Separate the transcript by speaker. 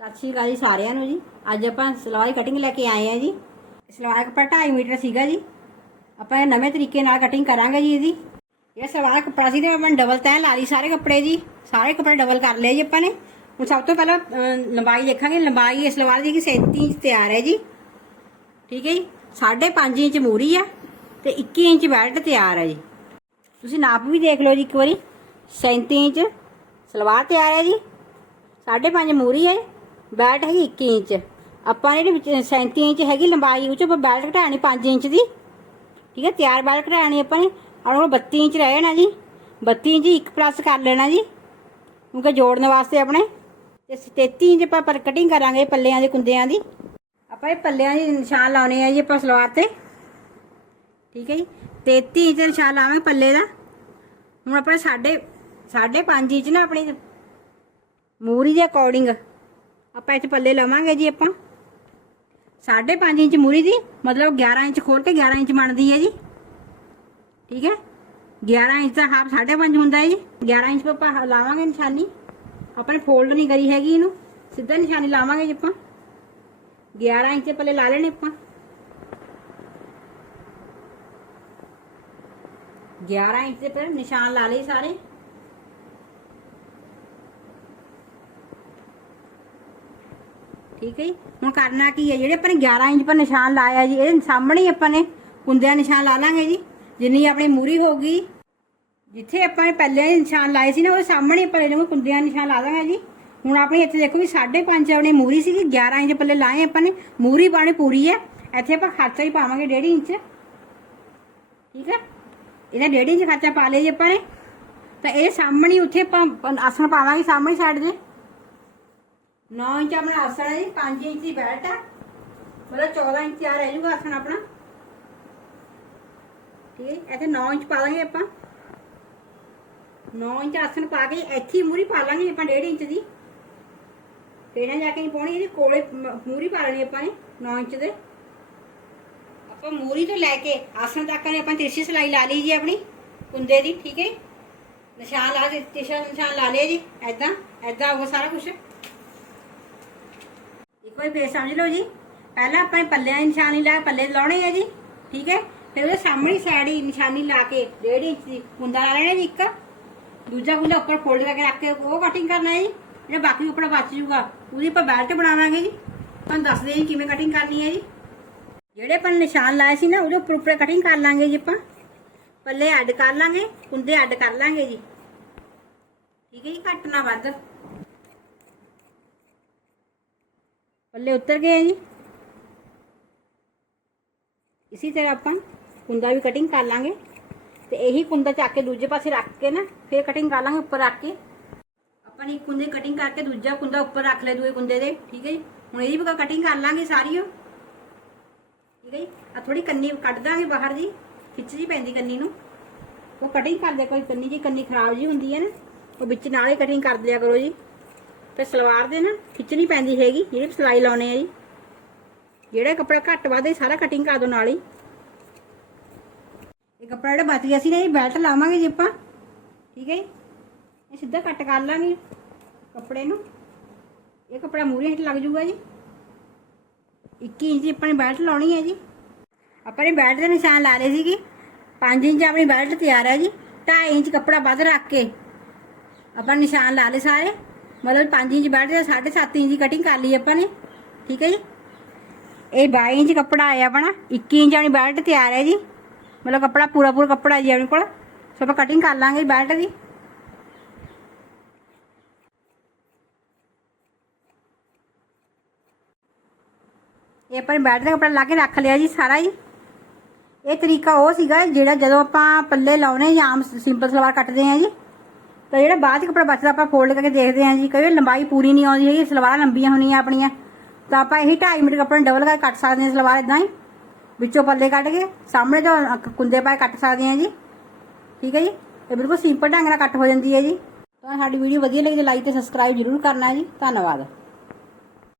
Speaker 1: ਸਤਿ ਸ਼੍ਰੀ ਅਕਾਲ ਜੀ ਸਾਰਿਆਂ ਨੂੰ ਜੀ। ਅੱਜ ਆਪਾਂ ਸਲਵਾਰ ਕਟਿੰਗ ਲੈ ਕੇ ਆਏ ਆ ਜੀ। ਸਲਵਾਰ ਕੱਪੜਾ 2.5 ਮੀਟਰ ਸੀਗਾ ਜੀ। ਆਪਾਂ ਇਹ ਨਵੇਂ ਤਰੀਕੇ ਨਾਲ ਕਟਿੰਗ ਕਰਾਂਗੇ ਜੀ ਇਹਦੀ। ਇਹ ਸਲਵਾਰ ਕੱਪੜਾ ਸੀ ਤੇ ਆਪਾਂ ਡਬਲ ਤੈਅ ਲਾ ਲਈ ਸਾਰੇ ਕੱਪੜੇ ਜੀ। ਸਾਰੇ ਕੱਪੜੇ ਡਬਲ ਕਰ ਲਏ ਜੀ ਆਪਾਂ ਨੇ। ਹੁਣ ਸਭ ਤੋਂ ਪਹਿਲਾਂ ਲੰਬਾਈ ਦੇਖਾਂਗੇ। ਲੰਬਾਈ ਇਸ ਸਲਵਾਰ ਦੀ ਕਿ 37 ਇੰਚ ਤਿਆਰ ਹੈ ਜੀ। ਠੀਕ ਹੈ ਜੀ? 5.5 ਇੰਚ ਮੂਰੀ ਆ ਤੇ 21 ਇੰਚ ਬੈਲਟ ਤਿਆਰ ਹੈ ਜੀ। ਤੁਸੀਂ ਨਾਪ ਵੀ ਦੇਖ ਲਓ ਜੀ ਇੱਕ ਵਾਰੀ। 37 ਇੰਚ ਸਲਵਾਰ ਤਿਆਰ ਹੈ ਜੀ। 5.5 ਮੂਰੀ ਹੈ। ਬੈਲਟ ਹੈਗੀ 21 ਇੰਚ। ਆਪਾਂ ਨੇ ਇਹਦੇ ਵਿੱਚ 37 ਇੰਚ ਹੈਗੀ ਲੰਬਾਈ, ਉਹ ਚ ਆਪਾਂ ਬੈਲਟ ਘਟਾਣੀ 5 ਇੰਚ ਦੀ। ਠੀਕ ਹੈ, ਤਿਆਰ ਬੈਲਟ ਘਟਾਣੀ ਆਪਾਂ ਨੇ। ਔਰ ਕੋਲ 32 ਇੰਚ ਰਹਿ ਜਾਣਾ ਜੀ। 32 ਇੰਚ ਇੱਕ ਪਲੱਸ ਕਰ ਲੈਣਾ ਜੀ। ਕਿਉਂਕਿ ਜੋੜਨ ਵਾਸਤੇ ਆਪਣੇ। ਤੇ 33 ਇੰਚ ਆਪਾਂ ਪਰ ਕਟਿੰਗ ਕਰਾਂਗੇ ਪੱਲਿਆਂ ਦੇ ਕੁੰਦਿਆਂ ਦੀ। ਆਪਾਂ ਇਹ ਪੱਲਿਆਂ ਦੇ ਨਿਸ਼ਾਨ ਲਾਉਣੇ ਆ ਜੀ ਆਪਾਂ ਸਲਵਾਰ ਤੇ। ਠੀਕ ਹੈ ਜੀ 33 ਇੰਚ ਦਾ ਨਿਸ਼ਾਨ ਲਾਵਾਂਗੇ ਪੱਲੇ ਦਾ। ਹੁਣ ਆਪਾਂ ਸਾਢੇ ਸਾਢੇ 5 ਇੰਚ ਨਾ ਆਪਣੀ ਮੂਰੀ ਦੇ ਅਕੋਰਡਿੰਗ ਆਪਾਂ ਇੱਥੇ ਪੱਲੇ ਲਵਾਂਗੇ ਜੀ ਆਪਾਂ। ਸਾਢੇ 5 ਇੰਚ ਮੂਰੀ ਦੀ, ਮਤਲਬ 11 ਇੰਚ ਖੋਲ ਕੇ 11 ਇੰਚ ਬਣਦੀ ਹੈ ਜੀ। ਠੀਕ ਹੈ? 11 ਇੰਚ ਦਾ ਹਾਫ 5.5 ਹੁੰਦਾ ਹੈ ਜੀ। 11 ਇੰਚ ਆਪਾਂ ਲਾਵਾਂਗੇ ਨਿਸ਼ਾਨੀ। ਆਪਾਂ ਨੇ ਫੋਲਡ ਨਹੀਂ ਕਰੀ ਹੈਗੀ ਇਹਨੂੰ। ਸਿੱਧਾ ਨਿਸ਼ਾਨੀ ਲਾਵਾਂਗੇ ਜੀ ਆਪਾਂ। 11 ਇੰਚ ਦੇ ਪੱਲੇ ਲਾ ਲੈਣੇ ਆਪਾਂ। 11 ਇੰਚ ਦੇ ਪਰ ਨਿਸ਼ਾਨ ਲਾ ਲਏ ਸਾਰੇ। ਠੀਕ ਹੈ ਜੀ? ਹੁਣ ਕਰਨਾ ਕੀ ਹੈ? ਜਿਹੜੇ ਆਪਾਂ ਨੇ 11 ਇੰਚ ਪਰ ਨਿਸ਼ਾਨ ਲਾਇਆ ਜੀ, ਇਹਦੇ ਸਾਹਮਣੇ ਹੀ ਆਪਾਂ ਨੇ ਕੁੰਦਿਆਂ ਨਿਸ਼ਾਨ ਲਾ ਲਾਂਗੇ ਜੀ। ਜਿੰਨੀ ਆਪਣੀ ਮੂਰੀ ਹੋਗੀ ਜਿੱਥੇ ਆਪਾਂ ਨੇ ਪਹਿਲੇ ਨਿਸ਼ਾਨ ਲਾਏ ਸੀ ਨਾ ਉਹ ਸਾਹਮਣੇ ਆਪਾਂ ਇਹਨੂੰ ਕੁੰਦਿਆਂ ਨਿਸ਼ਾਨ ਲਾ ਦਾਂਗੇ ਜੀ। ਹੁਣ ਆਪਣੀ ਇੱਥੇ ਦੇਖੋ ਵੀ 5.5 ਆਪਣੀ ਮੂਰੀ ਸੀਗੀ 11 ਇੰਚ ਪੱਲੇ ਲਾਏ ਆਪਾਂ ਨੇ। ਮੂਰੀ ਪਾਣੀ ਪੂਰੀ ਹੈ। ਇੱਥੇ ਆਪਾਂ ਖਰਚਾ ਹੀ ਪਾਵਾਂਗੇ 1.5 ਇੰਚ। ਠੀਕ ਹੈ ਇਹਦਾ 1.5 ਇੰਚ ਖਰਚਾ ਪਾ ਲਿਆ ਜੀ ਆਪਾਂ ਨੇ। ਤਾਂ ਇਹ ਸਾਹਮਣੇ ਉੱਥੇ ਆਪਾਂ ਆਸਣ ਪਾਵਾਂਗੇ, ਸਾਹਮਣੇ ਸਾਈਡ ਦੇ। 9 ਇੰਚ ਆਪਣਾ ਆਸਣ ਹੈ ਜੀ 5 ਇੰਚ ਦੀ ਬੈਲਟ ਹੈ ਮਤਲਬ 14 ਇੰਚ ਤਿਆਰ ਰਹਿ ਜੂਗਾ ਆਸਣ ਆਪਣਾ। ਠੀਕ ਹੈ ਇੱਥੇ 9 ਇੰਚ ਪਾ ਲਾਂਗੇ ਆਪਾਂ। 9 ਇੰਚ ਆਸਣ ਪਾ ਕੇ ਇੱਥੇ ਮੂਰੀ ਪਾ ਲਾਂਗੇ ਆਪਾਂ 1.5 ਇੰਚ ਦੀ। ਫੇਰ ਜਾ ਕੇ ਨਹੀਂ ਪਾਉਣੀ, ਇਹਦੇ ਕੋਲੇ ਮੂਰੀ ਪਾ ਲੈਣੀ ਆਪਾਂ ਨੇ 9 ਇੰਚ ਦੇ। ਆਪਾਂ ਮੂਰੀ ਤੋਂ ਲੈ ਕੇ ਆਸਣ ਤੱਕ ਨੇ ਆਪਾਂ ਤਿਰਛੀ ਸਲਾਈ ਲਾ ਲਈ ਜੀ ਆਪਣੀ, ਕੁੰਦੇ ਦੀ, ਠੀਕ ਹੈ ਨਿਸ਼ਾਨ ਲਾ ਦੇ ਤਿਰਛਾ ਨਿਸ਼ਾਨ ਲਾ ਲਿਆ ਜੀ ਐਦਾਂ ਐਦਾਂ ਹੋਊਗਾ ਸਾਰਾ ਕੁਝ ਇੱਕੋ ਹੀ ਫੇਰ ਸਮਝ ਲਓ ਜੀ। ਪਹਿਲਾਂ ਆਪਾਂ ਪੱਲਿਆਂ ਦੀ ਨਿਸ਼ਾਨੀ ਲਾ, ਪੱਲੇ ਲਾਉਣੇ ਆ ਜੀ, ਠੀਕ ਹੈ? ਫਿਰ ਉਹਦੇ ਸਾਹਮਣੀ ਸਾਈਡ ਹੀ ਨਿਸ਼ਾਨੀ ਲਾ ਕੇ 1.5 ਇੰਚ ਦੀ ਕੁੰਦਾ ਲਾ ਲੈਣਾ ਜੀ ਇੱਕ। ਦੂਜਾ ਕੁੰਦਾ ਉੱਪਰ ਫੋਲਡ ਕਰਕੇ ਰੱਖ ਕੇ ਉਹ ਕਟਿੰਗ ਕਰਨਾ ਹੈ ਜੀ। ਜਿਹੜਾ ਬਾਕੀ ਕੱਪੜਾ ਬਚ ਜੂਗਾ ਉਹਦੀ ਆਪਾਂ ਬੈਲਟ ਬਣਾਵਾਂਗੇ ਜੀ। ਤੁਹਾਨੂੰ ਦੱਸਦੇ ਹਾਂ ਜੀ ਕਿਵੇਂ ਕਟਿੰਗ ਕਰਨੀ ਹੈ ਜੀ। ਜਿਹੜੇ ਆਪਾਂ ਨੇ ਨਿਸ਼ਾਨ ਲਾਏ ਸੀ ਨਾ, ਉਹਦੇ ਉੱਪਰ ਉੱਪਰ ਕਟਿੰਗ ਕਰ ਲਾਂਗੇ ਜੀ ਆਪਾਂ। ਪੱਲੇ ਅੱਡ ਕਰ ਲਾਂਗੇ ਕੁੰਦੇ ਅੱਡ ਕਰ ਲਾਂਗੇ ਜੀ। ਠੀਕ ਹੈ ਜੀ, ਘੱਟ ਨਾ ਵੱਧ। ਪੱਲੇ ਉਤਰ ਗਏ ਆ ਜੀ। ਇਸੇ ਤਰ੍ਹਾਂ ਆਪਾਂ ਕੁੰਦਾ ਵੀ ਕਟਿੰਗ ਕਰ ਲਾਂਗੇ ਤੇ ਇਹੀ ਕੁੰਦਾ ਚੱਕ ਕੇ ਦੂਜੇ ਪਾਸੇ ਰੱਖ ਕੇ ਨਾ, ਫਿਰ ਕਟਿੰਗ ਕਰ ਲਾਂਗੇ ਉੱਪਰ ਰੱਖ ਕੇ। ਆਪਾਂ ਨੇ ਇੱਕ ਕੁੰਦੇ ਕਟਿੰਗ ਕਰਕੇ ਦੂਜਾ ਕੁੰਦਾ ਉੱਪਰ ਰੱਖ ਲਿਆ ਦੂਏ ਕੁੰਦੇ ਦੇ, ਠੀਕ ਹੈ ਜੀ? ਹੁਣ ਇਹਦੀ ਵੀ ਕਟਿੰਗ ਕਰ ਲਾਂਗੇ ਸਾਰੀ ਉਹ। ਠੀਕ ਹੈ ਜੀ? ਆ ਥੋੜੀ ਕੰਨੀ ਕੱਢ ਦਾਂਗੇ ਬਾਹਰ ਜੀ, ਖਿੱਚ ਜੀ ਪੈਂਦੀ ਕੰਨੀ ਨੂੰ। ਉਹ ਕਟਿੰਗ ਕਰਦੇ ਕੋਈ ਕੰਨੀ ਜੀ, ਕੰਨੀ ਖਰਾਬ ਜੀ ਹੁੰਦੀ ਹੈ ਨਾ, ਉਹ ਵਿੱਚ ਨਾਲੇ ਕਟਿੰਗ ਕਰ ਦਿਆ ਕਰੋ ਜੀ। ਤੇ ਸਲਵਾਰ ਦੇ ਨਾ ਖਿੱਚਣੀ ਪੈਂਦੀ ਹੈਗੀ, ਜਿਹੜੀ ਸਿਲਾਈ ਲਾਉਣੇ ਆ ਜੀ। ਜਿਹੜਾ ਕੱਪੜਾ ਘੱਟ ਵੱਧ ਸਾਰਾ ਕਟਿੰਗ ਕਰ ਦੋ ਨਾਲ ਹੀ। ਇਹ ਕੱਪੜਾ ਜਿਹੜਾ ਬਚ ਗਿਆ ਸੀ ਨਾ, ਇਹ ਬੈਲਟ ਲਾਵਾਂਗੇ ਜੀ ਆਪਾਂ। ਠੀਕ ਹੈ ਜੀ? ਇਹ ਸਿੱਧਾ ਕੱਟ ਕਰ ਲਾਂਗੇ ਕੱਪੜੇ ਨੂੰ। ਇਹ ਕੱਪੜਾ ਮੂਰੇ ਹੇਠ ਲੱਗ ਜੂਗਾ ਜੀ। 21 ਇੰਚ ਦੀ ਆਪਾਂ ਨੇ ਬੈਲਟ ਲਾਉਣੀ ਹੈ ਜੀ। ਆਪਾਂ ਨੇ ਬੈਲਟ ਦੇ ਨਿਸ਼ਾਨ ਲਾ ਲਏ ਸੀਗੇ। 5 ਇੰਚ ਆਪਣੀ ਬੈਲਟ ਤਿਆਰ ਹੈ ਜੀ। 2.5 ਇੰਚ ਕੱਪੜਾ ਵੱਧ ਰੱਖ ਕੇ ਆਪਾਂ ਨਿਸ਼ਾਨ ਲਾ ਲਏ ਸਾਰੇ। ਮਤਲਬ 5 ਇੰਚ ਬੈਲਟ ਦੇ 7.5 ਇੰਚ ਦੀ ਕਟਿੰਗ ਕਰ ਲਈ ਆਪਾਂ ਨੇ। ਠੀਕ ਹੈ ਜੀ? ਇਹ 22 ਇੰਚ ਕੱਪੜਾ ਆਇਆ ਆਪਣਾ 21 ਇੰਚ ਆਪਣੀ ਬੈਲਟ ਤਿਆਰ ਹੈ ਜੀ। ਮਤਲਬ ਕੱਪੜਾ ਪੂਰਾ ਪੂਰਾ ਕੱਪੜਾ ਜੀ ਆਪਣੇ ਕੋਲ। ਸੋ ਆਪਾਂ ਕਟਿੰਗ ਕਰ ਲਾਂਗੇ ਬੈਲਟ ਦੀ। ਇਹ ਆਪਾਂ ਨੇ ਬੈਲਟ ਦਾ ਕੱਪੜਾ ਲਾ ਕੇ ਰੱਖ ਲਿਆ ਜੀ ਸਾਰਾ ਜੀ ਇਹ ਤਰੀਕਾ ਉਹ ਸੀਗਾ ਜਿਹੜਾ ਜਦੋਂ ਆਪਾਂ ਪੱਲੇ ਲਾਉਣੇ ਜਾਂ ਆਮ ਸਿੰਪਲ ਸਲਵਾਰ ਕੱਟਦੇ ਆ ਜੀ। ਤਾਂ ਜਿਹੜਾ ਬਾਅਦ ਚ ਕੱਪੜਾ ਬਚਦਾ, ਆਪਾਂ ਫੋਲਡ ਕਰਕੇ ਦੇਖਦੇ ਆ ਜੀ, ਕਈ ਵਾਰ ਲੰਬਾਈ ਪੂਰੀ ਨਹੀਂ ਆਉਂਦੀ ਹੈਗੀ, ਸਲਵਾਰਾਂ ਲੰਬੀਆਂ ਹੋਣੀਆਂ ਆਪਣੀਆਂ। ਤਾਂ ਆਪਾਂ ਇਹੀ 2.5 ਮੀਟਰ ਕੱਪੜਾ ਡਬਲ ਕਰਕੇ ਕੱਟ ਸਕਦੇ ਹਾਂ ਸਲਵਾਰ ਇਦਾਂ ਹੀ। ਵਿੱਚੋਂ ਪੱਲੇ ਕੱਢ ਕੇ, ਸਾਹਮਣੇ ਤੋਂ ਕੁੰਦੇ ਪਾਏ ਕੱਟ ਸਕਦੇ ਹਾਂ ਜੀ। ਠੀਕ ਹੈ ਜੀ? ਇਹ ਬਿਲਕੁਲ ਸਿੰਪਲ ਢੰਗ ਨਾਲ ਕੱਟ ਹੋ ਜਾਂਦੀ ਹੈ ਜੀ। ਤਾਂ ਸਾਡੀ ਵੀਡੀਓ ਵਧੀਆ ਲੱਗੀ ਤਾਂ ਲਾਈਕ ਤੇ ਸਬਸਕ੍ਰਾਈਬ ਜ਼ਰੂਰ ਕਰਨਾ ਜੀ। ਧੰਨਵਾਦ।